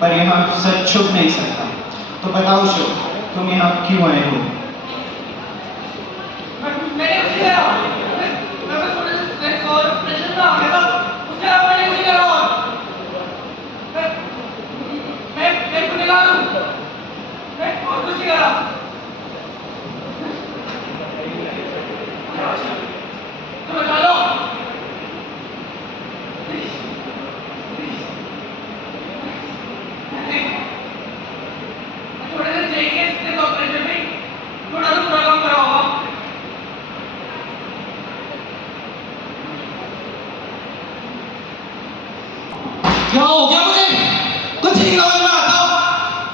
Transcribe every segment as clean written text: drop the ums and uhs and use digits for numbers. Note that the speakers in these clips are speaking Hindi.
पर यहाँ सच छुप नहीं सकता। तो बताओ शो, तुम यहाँ क्यों आए हो? क्या हो गया मुझे? कुछ नहीं समझ में आता।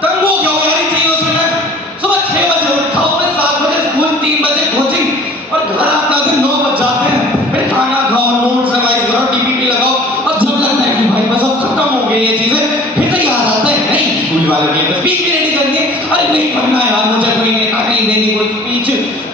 तंग हो गया हूं यार इन चीजों से मैं। सुबह 6 बजे उठता हूँ, मैं 7 बजे स्कूल, 3 बजे कोचिंग और घर आता दिन 9 बज जाते हैं। फिर खाना खाओ, नोट्स रिवाइज करो, टीपीपी लगाओ और जब लगता है कि भाई बस अब खत्म हो गई ये चीजें, फिर तो याद आता है नहीं स्कूल वालों के लिए स्पीच भी रेडी करनी है। अरे नहीं पढ़ना यार, मुझे कोई नेता नहीं देनी कोई स्पीच।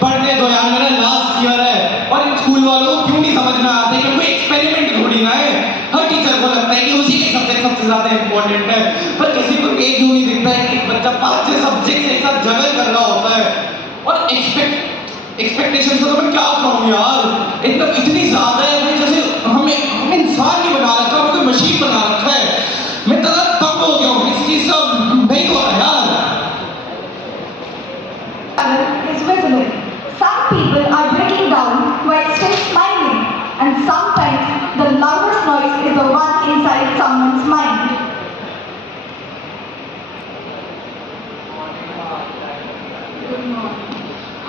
पढ़ने दो यार, मेरा लास्ट ईयर है। और इन स्कूल वालों को क्यों नहीं समझ में आता कि कोई एक्सपेरिमेंट थोड़ी ना है। हर टीचर को लगता है कि उसी के सब्जेक्ट सबसे ज्यादा इंपॉर्टेंट है, पर किसी को ये क्यों नहीं दिखता है कि बच्चा 5-6 सब्जेक्ट एक साथ जगल कर रहा होता है। और एक्सपेक्टेशन से तो मैं क्या कहूँ यार, एकदम इतनी ज्यादा है भाई, जैसे हमें इंसान नहीं बना रखा, हमें कोई मशीन बना रखा है। मैं तो तंग हो गया हूँ इस चीज से, नहीं हो रहा यार। Is visible. Some people are breaking down while still smiling, and sometimes the loudest noise is the one inside someone's mind.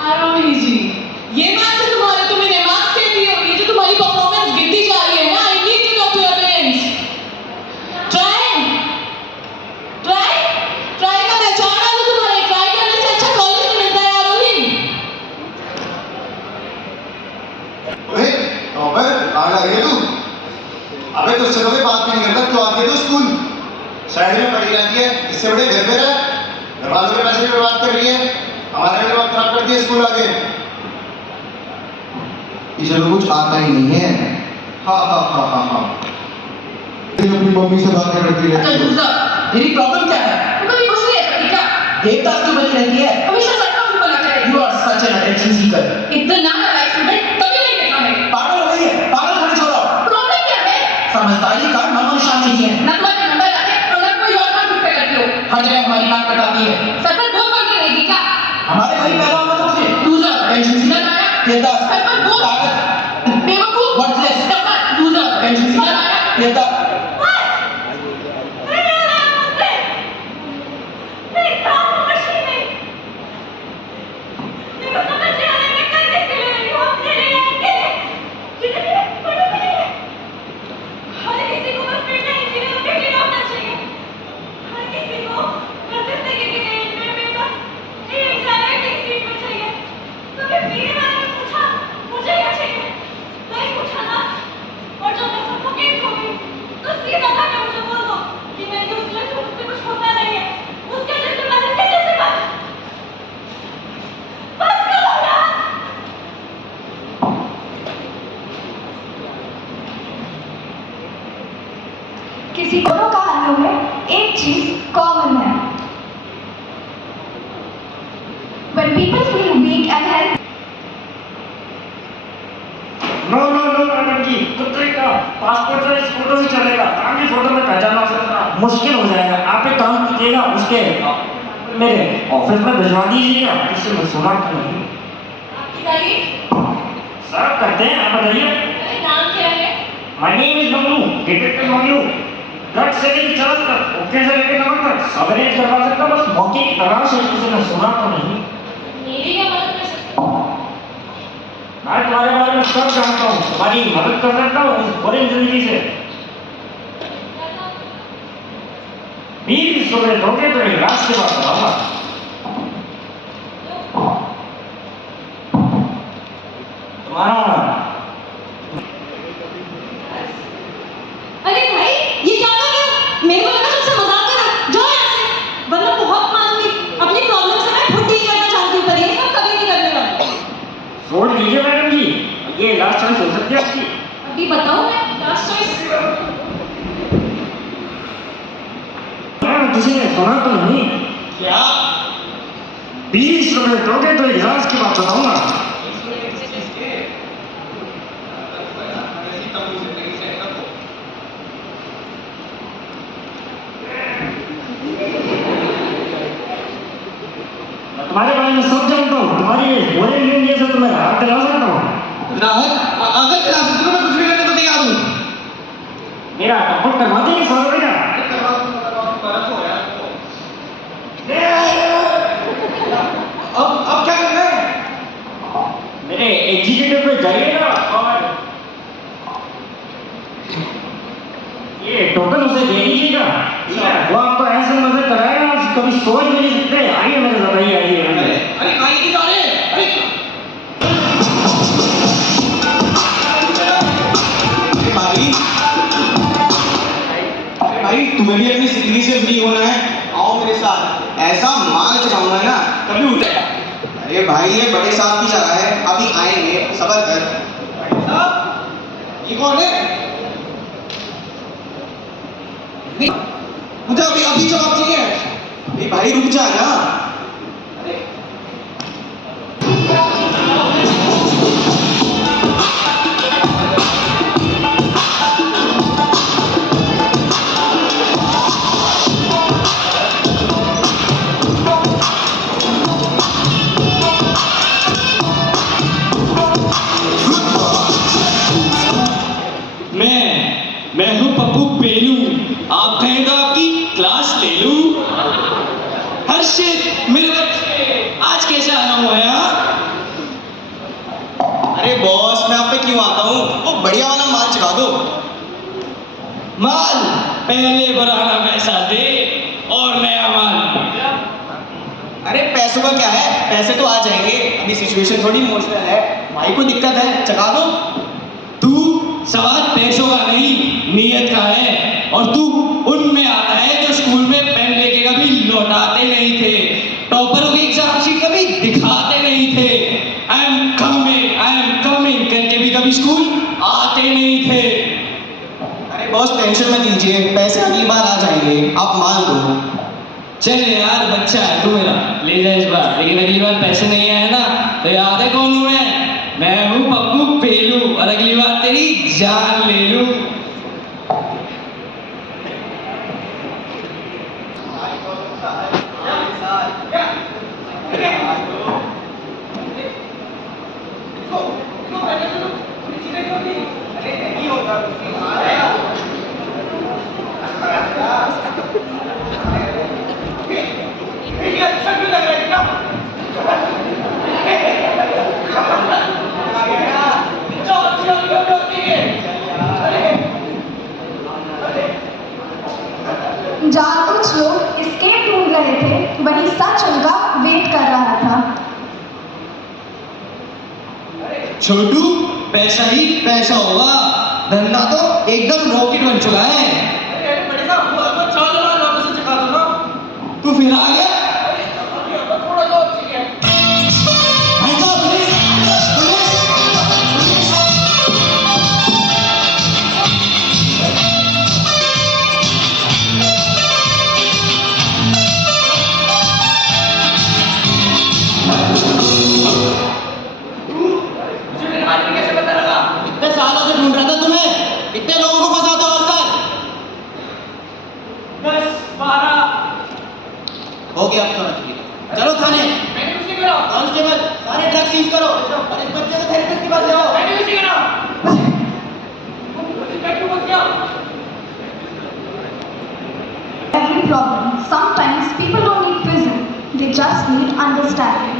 आरोही जी, ये बात से तुम्हें रिमार्क्स कहती हो, ये जो तुम्हारी परफॉर्मेंस गिरती जा रही है ना, I need to talk to your parents. ट्राई का पहचान है वो तुम्हारे, ट्राई करने से अच्छा कॉलेज नहीं मिलता है आरोही। ओए, अबे कहाँ लग रही है तू? अबे तुझसे तो कोई बात भी नहीं करता, तू आके तो स्कूल साइड में पड़ी रहती है, इससे बड़े घर पे रह। घर वालों के पैसे भी बर्बाद कर रही है, हमारे भी वक्त खराब करती है स्कूल आके। इसे तो कुछ आता ही नहीं है। हाँ। अपनी मम्मी से बातें करती रहती है। तेरी प्रॉब्लम क्या है? तुम कभी खुश नहीं रहती क्या? देवदास क्यों बनी रहती है? हमेशा सटका मुंह बनाते रहती You are such an attention seeker. इतना नालायक स्टूडेंट कभी नहीं देखा मैंने। पागल हो गई है, पागल खाने छोड़ो। प्रॉब्लम क्या है? समझदारी का नामो निशान नहीं है। ना तुम्हारे नंबर आते, प्रोडक्ट कोई और काम करते करती हो। हर जगह हमारी नाक कटाती है। सर पर बोल पड़ के रहेगी क्या? हमारे घर पैदा होगा तो मुझे लूजर, attention seeker, देवदास, सर पर बोल, पागल, बेवकूफ, worthless, टप्पर, लूजर, attention seeker, देवदास। किसी दोनों कहानियों में एक चीज कॉमन है। When people feel weak and helpless, no madam ji, कुत्ते का पासपोर्ट साइज फोटो ही चलेगा, आगे फोटो में पहचानना थोड़ा मुश्किल हो जाएगा। आप एक काम कीजिएगा, उसके मेरे ऑफिस में भिजवा दीजिएगा, इससे मैं सुना तो नहीं। आपकी गाड़ी? सर करते हैं, आप बताइए। अरे नाम क्या है? My name is Manglu, detective Manglu. गट से लेकर चरस तक, ओके से लेकर नमक तक, सब अरेंज करवा सकता, बस मौके की तलाश है, किसी ने सुना तो नहीं। मेरी क्या मदद कर सकते हो? मैं तुम्हारे बारे में सब जानता हूँ, तुम्हारी मदद कर सकता हूँ इस बुरी जिंदगी से। 20 रुपए दोगे तो एक रात के बाद बताऊंगा। तुम्हारा अरे भाई, ये क्या कर रहे हो? मेरे को लगा तुमसे मजाक कर रहे हो। जाओ यहाँ से, वरना बहुत मारूंगी। अपनी प्रॉब्लम से मैं फुट ही करना चाहती हूँ, पर ये सब कभी नहीं करने वाली। छोड़ दीजिए मैडम जी, ये लास्ट चॉइस हो सकती है आपकी। अभी बताओ मैं लास्ट चॉइस। किसी ने सुना तो नहीं? क्या 20 रुपए दोगे तो इतिहास की बात बताऊंगा। तुम्हारे बारे में सब जानता हूँ, तुम्हारी बोले लेंगे से तुम्हें राहत दिला सकता हूँ। राहत अगर दिला सकते हो मैं कुछ भी करने को तैयार हूँ। मेरा अकाउंट करवा देंगे 100 रुपए का। अब क्या करना है? मेरे एग्जीक्यूटिव पे जाइएगा और ये टोकन उसे दे दीजिएगा। ठीक है, वो आपको ऐसे मदद कराएगा आप कभी सोच भी नहीं सकते। आइए मेरे साथ, आइए आइए आइए। अरे कहीं नहीं जा रहे। अरे भाई तुम्हें भी अपनी जिंदगी से फ्री होना है, आओ मेरे साथ। ऐसा माल चलाऊंगा ना कभी उठेगा। अरे भाई ये बड़े साहब की जगह है, अभी आएंगे, सबर कर। साहब ये कौन है? मुझे अभी अभी जवाब चाहिए। अरे भाई रुक जा ना। मैं हूँ पप्पू पेलू। आप कहें तो आपकी क्लास ले लूं। हर्षित मेरे बच्चे आज कैसे आना हुआ यार? अरे बॉस मैं आप पे क्यों आता हूँ, वो बढ़िया वाला माल चढ़ा दो। माल पहले पुराना पैसा दे और नया माल। अरे पैसों का क्या है, पैसे तो आ जाएंगे, अभी सिचुएशन थोड़ी इमोशनल है, भाई को दिक्कत है, चढ़ा दो। तू सवाल पैसों का नहीं नीयत का है, और तू उनमें आता है जो स्कूल में पेन लेके कभी लौटाते नहीं थे, टॉपरों की एग्जाम शीट कभी दिखाते नहीं थे, आई एम कमिंग करके भी कभी स्कूल आते नहीं थे। अरे बॉस टेंशन मत लीजिए, पैसे अगली बार आ जाएंगे, आप माल दो। चल यार बच्चा है तू मेरा, ले जा इस बार, लेकिन अगली बार पैसे नहीं आए ना तो याद है कौन हूँ मैं हूँ पप्पू पेलू, और अगली बार तेरी जान ले लूं। जहाँ कुछ लोग एस्केप ढूंढ रहे थे, वहीं सच उनका वेट कर रहा था। छोटू पैसा ही पैसा होगा, धंधा तो एकदम रॉकेट बन चुका है। बड़े साहब वो चावल वापस से चखा दो ना। तू फिर आ गया? थोड़ा सा और चाहिए। भाई साहब पुलिस कैसे पता लगा? इतने सालों से ढूंढ रहा था तुम्हें, इतने लोगों को फंसाता हो सर। 10 12 हो गया अब तो चलो थाने। कांस्टेबल सारे ड्रग्स सीज करो और इस बच्चे को थेरेपिस्ट के पास ले आओ। Every problem. Sometimes people don't need prison, they just need understanding.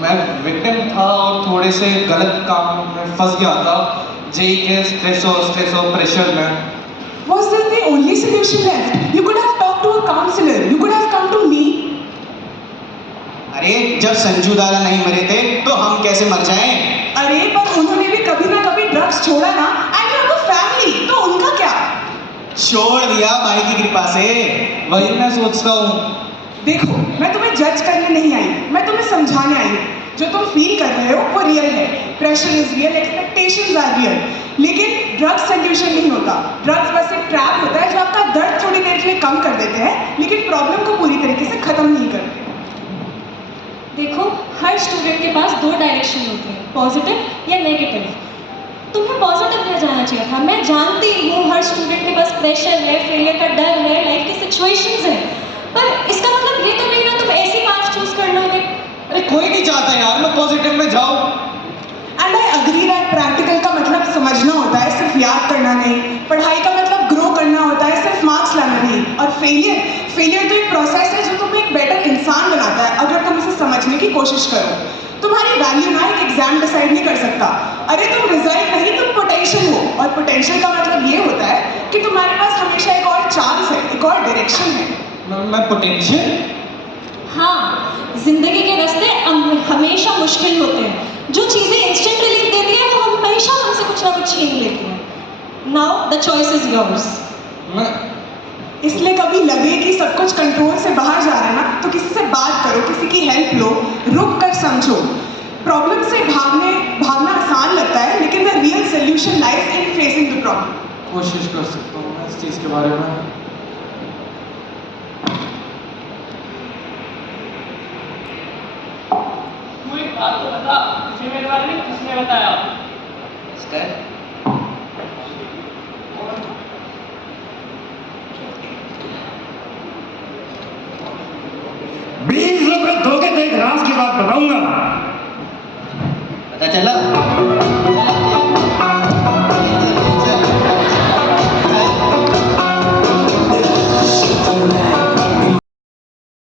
मैं विक्टिम था और थोड़े से गलत काम में फंस गया था, जेई के स्ट्रेस और प्रेशर में। Was this the only solution left? You could have talked to a counselor. You could have come to me. अरे जब संजू दादा नहीं मरे थे तो हम कैसे मर जाएं? अरे पर उन्होंने भी कभी ना कभी ड्रग्स छोड़ा ना, and you have a family, तो उनका क्या? छोड़ दिया भाई की कृपा से, वही मैं सोचता हूँ। देखो, मैं तुम्हें जज करने नहीं आई, मैं तुम्हें समझाने आई हूँ। जो तुम फील कर रहे हो वो रियल है, pressure is real, expectations are real, लेकिन ड्रग्स सोल्यूशन नहीं होता। ड्रग्स बस एक ट्रैप होता है जो आपका दर्द थोड़ी देर के लिए कम कर देते हैं, लेकिन प्रॉब्लम को पूरी तरीके से खत्म नहीं करते। देखो, हर स्टूडेंट के पास दो डायरेक्शन होते हैं, पॉजिटिव या नेगेटिव। तुम्हें पॉजिटिव में जाना चाहिए था। मैं जानती हूँ हर स्टूडेंट के पास प्रेशर है, फेलियर का डर है, लाइफ की सिचुएशंस है, पर इसका मतलब ये तो नहीं ना तुम ऐसी पाथ चूज कर लोगे। अरे कोई नहीं चाहता यार मैं पॉजिटिव में जाऊं। And I agree that practical का मतलब समझना होता है, सिर्फ याद करना नहीं। पढ़ाई का मतलब ग्रो करना होता है, सिर्फ मार्क्स लाना नहीं। और फेलियर तो एक प्रोसेस है जो तुम्हें एक बेटर इंसान बनाता है अगर तुम इसे समझने की कोशिश करो। तुम्हारी वैल्यू ना एक एग्जाम डिसाइड नहीं कर सकता। अरे तुम रिजल्ट नहीं, तुम पोटेंशियल हो, और पोटेंशियल का मतलब ये होता है कि तुम्हारे पास हमेशा एक और चांस है, एक और डायरेक्शन है। मैं पोटेंशियल? हाँ, जिंदगी के रास्ते हमेशा मुश्किल होते हैं। जो चीज़ें इंस्टेंट रिलीफ देती हैं वो हमेशा हमसे कुछ ना कुछ छीन लेती हैं। Now the choice is yours. इसलिए कभी लगे कि सब कुछ कंट्रोल से बाहर जा रहा है ना, तो किसी से बात करो, किसी की हेल्प लो, रुक कर समझो। प्रॉब्लम से भागना आसान लगता है, लेकिन the real solution lies in facing the problem. कोशिश कर सकता हूँ मैं इस चीज़ के बारे में। बात तो बता, जिम्मेदारी किसने बताया? इसका है। ₹20 धोखे से एक राज की बात बताऊंगा। पता चला?